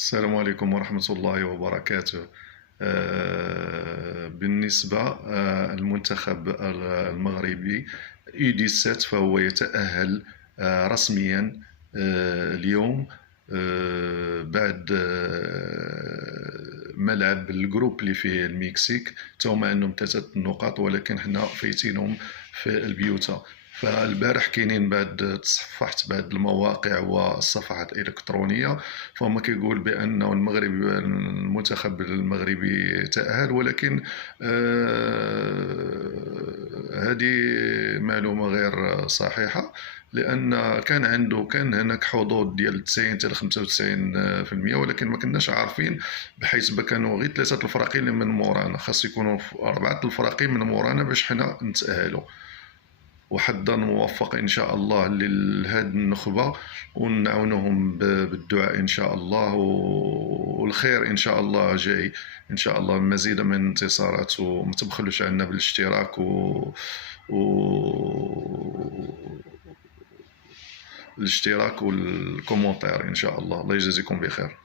السلام عليكم ورحمة الله وبركاته. بالنسبة المنتخب المغربي U17 فهو يتأهل رسميا اليوم، بعد ما لعب الجروب اللي فيه المكسيك. توما عندهم 3 نقاط ولكن حنا فايتينهم في البيوتا. فالبارح كاينين بعد تصفحت بعد المواقع والصفحات الإلكترونية، فهم كيقول بأنه المنتخب المغربي تأهل، ولكن هذه معلومة غير صحيحة، لأن كان هناك حظوظ ديال 90 حتى ل 95%، ولكن ما كناش عارفين، بحيث كانوا غير 3 الفرقين اللي من مورانا، خاص يكونوا 4 الفرقين من مورانا باش حنا نتأهلوا. وحظا موفق ان شاء الله لهذه النخبه، ونعاونهم بالدعاء ان شاء الله، والخير ان شاء الله جاي ان شاء الله. مزيدا من الانتصارات، وما تبخلوش عنا بالاشتراك و... الاشتراك والكومنتير ان شاء الله. الله يجازيكم بخير.